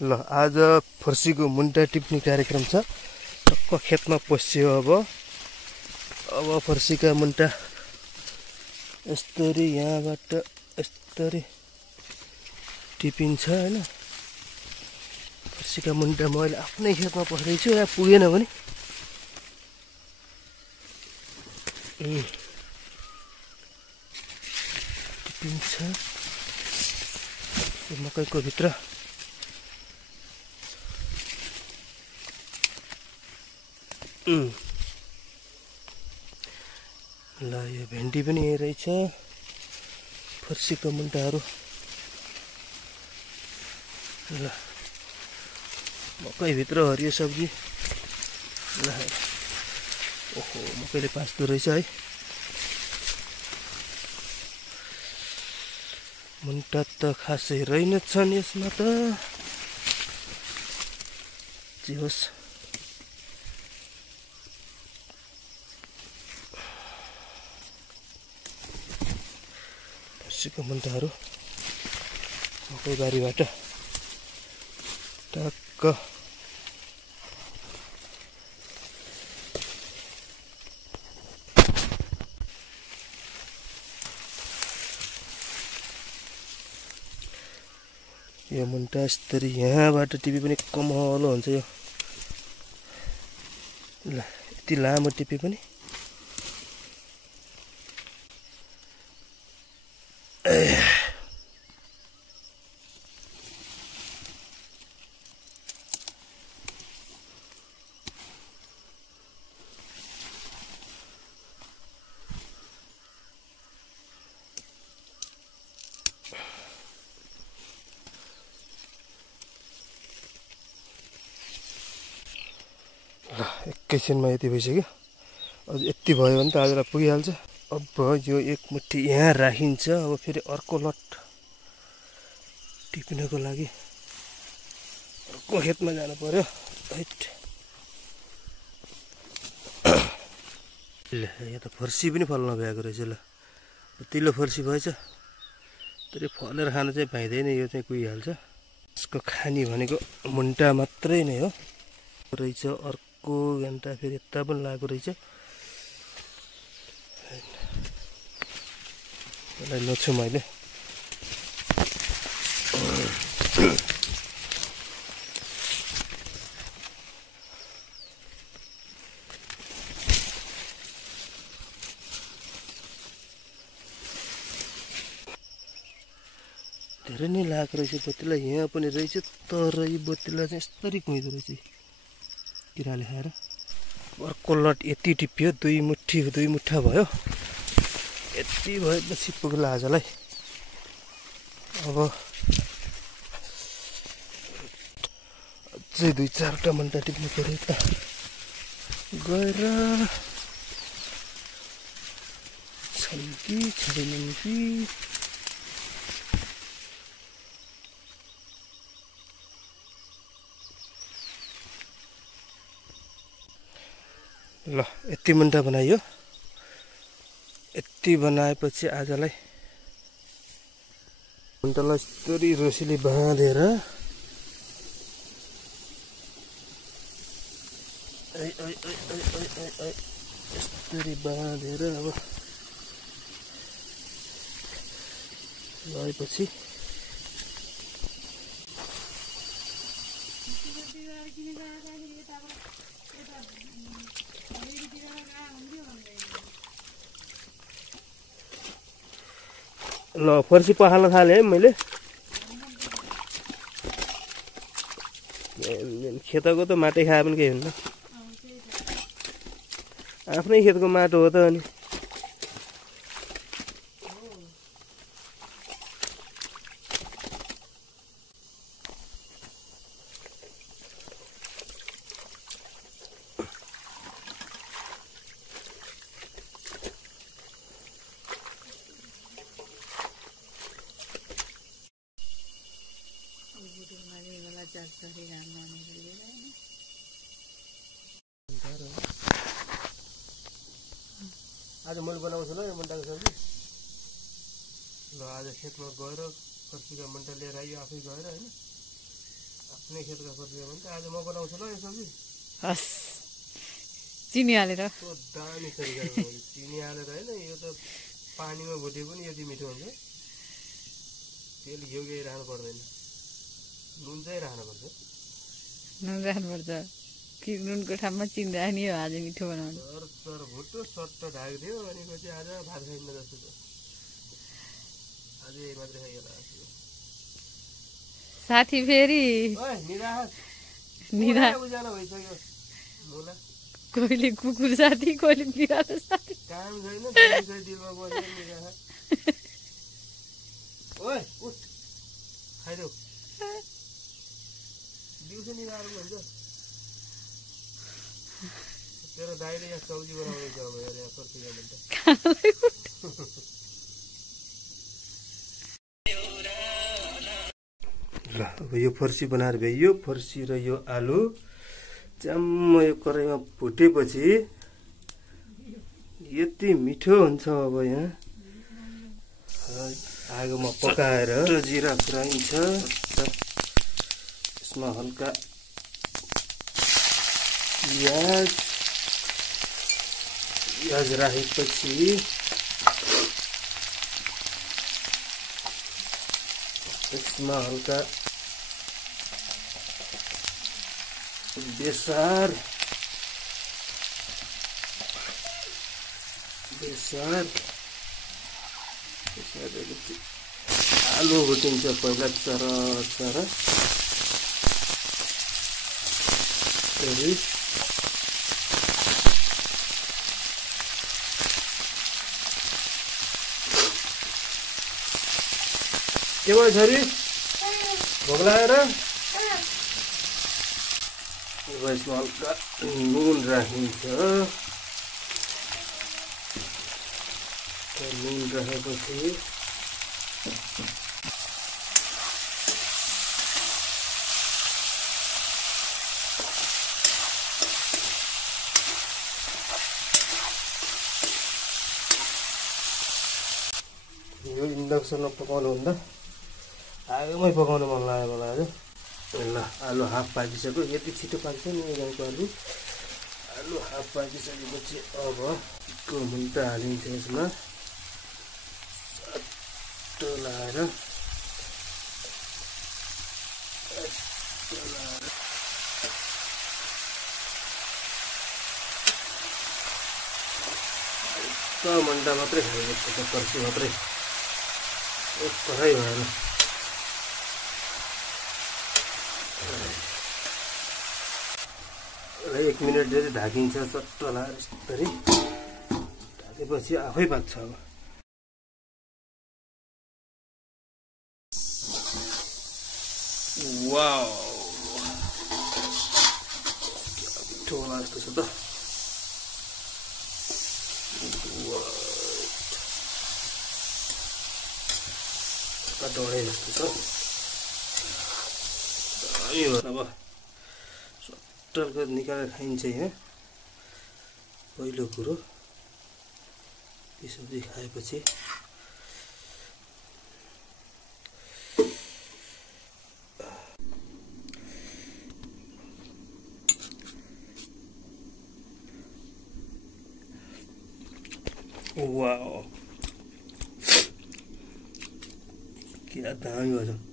ल आज फर्सीको मुन्टा टिप्ने कार्यक्रम छ। टक्क खेतमा पस्यो। अब फर्सीका मुन्टा यस्तरी यहाँबाट यस्तरी टिपिन्छ हैन। फर्सीका मुन्टा मैले आफ्नै खेतमा पस्दैछु। यहाँ पुगेन भने टिपिन्छ मकैको भित्र। ल यो भेन्डी पनि यही रहेछ। फर्सीको मुन्टाहरू। ल मकै भित्र हरियो सब्जी। ल ओहो मकैले पास्दो रहेछ है। मुन्टा त खासै रहेनछन् यसमा त। जे होस् फर्सीको मुन्टाहरू मकै बारीबाट टक्क यो मुन्टा यस्तरी यहाँबाट टिपी पनि कमलो हुन्छ। यो ल यति लामो टिपे पनि एकैछिनमा यति भइसक्यो। अझ यति भयो भने त आजलाई पुगिहाल्छ। अब यो एक मुठी यहाँ राखिन्छ। अब फेरि अर्को लट टिप्नको लागि अर्को खेतमा जानु पर्यो। ल यहाँ त फर्सी पनि फल्न भ्याएको रहेछ। ल तिलो फर्सी भएछ। तर फलेर खान चाहिँ पाइँदैन। यो चाहिँ कुहिहाल्छ। यसको खानी भनेको मुन्टा मात्रै नै हो रहेछ। अर्को घन्टा फेरि यता पनि लागेको रहेछ। यसलाई नछु मैले। धेरै नै लागेको रहेछ बत्तीला। यहाँ पनि रहेछ तर यो बत्तीला चाहिँ यस्तरी कुहिँदो रहेछ किराले खाएर। अर्को लट यति टिप्यो। दुई मुठा भयो। यति भएपछि पुग्ला आजलाई। अब अझै 2-4वटा मुन्टा टिप्नु पर्यो। त गएर छन् कि छैनन् कि। ल यति मुन्टा बनाइयो। यति बनाएपछि आजलाई मुन्टालाई यस्तरी रसीले बाँधेर यस्तरी बाँधेर अब लगाएपछि ल फर्सी पखाल्न थालेँ है मैले। खेतको त माटै खाए पनि केही हुन्न। आफ्नै खेतको माटो हो त अनि। आज मैले बनाउँछु ल यो मुन्टाको सब्जी। ल आज खेतमा गएर फर्सीका मुन्टा लिएर आइयो आफै गएर हैन। आफ्नै खेतका फर्सी हो भने त आज म बनाउँछु ल यो सब्जी। हस् चिनी हालेर कस्तो दामी तरिकाले बनाउँछु। चिनी हालेर होइन, यो त पानीमा भुटे पनि यति मिठो हुन्छ। तेल घिउ केही राख्नु पर्दैन, नुन चाहिँ राख्नुपर्छ। नुन राख्नुपर्छ कि नुनको ठाउँमा चिनी राख्ने हो आज मिठो बनाउनु। तर भुटो सट्ट ढाकिदियो भनेपछि आज भात खाइन्न जस्तो छ। आज यही मात्रै खाइएला। साथी फेरि निरा उज्यालो भइसक्यो मुला। कहिले कुकुर साथी कहिले बिरालो साथी। काम छैन दिलमा बसेर निराहा। ओए उठ खाइदेऊ। दिउँसो निराहार हुन्छ। तेरो दाइले यहाँ सब्जी बनाउँदैछ अब हेर यहाँ फर्सीको भन्दा। ल अब यो फर्सी बनाएर भए यो फर्सी र यो आलु च्याम्म यो कराईमा भुटेपछि यति मिठो हुन्छ। अब यहाँ आगोमा पकाएर जिरा फुराइन्छ। यसमा हल्का पियाज राखेपछि यसमा हल्का बेसार आलु भुटिन्छ पहिला चरा के भयो छोरी, भोक लागेर? यसमा हल्का नुन राखिन्छ। नुन राखेपछि यो इन्डक्सनमा पकाउनुभन्दा आगोमै पकाउनु मन लाग्यो मलाई आज। ल आलु हाफ पाकिसक्यो। यति छिटो पाक्छ नि गाउँको आलु हाफ पाकिसकेपछि अब मुन्टा हालिन्छ यसमा। सट्ट लाएर मुन्टा मात्रै खाइन्छ, पर्सी मात्रै पकाइ भएन। 1 मिनट जति ढाकिन्छ चट्ट लाएर यसरी ढाकेपछि आफै पाक्छ। अब वाउ मिठो होला जस्तो छ त। डढे जस्तो छ। अब सट्टरको निकालेर खाइन्छ यहाँ पहिलो कुरो। यो सब्जी खाएपछि वाओ क्या दामी भएछ।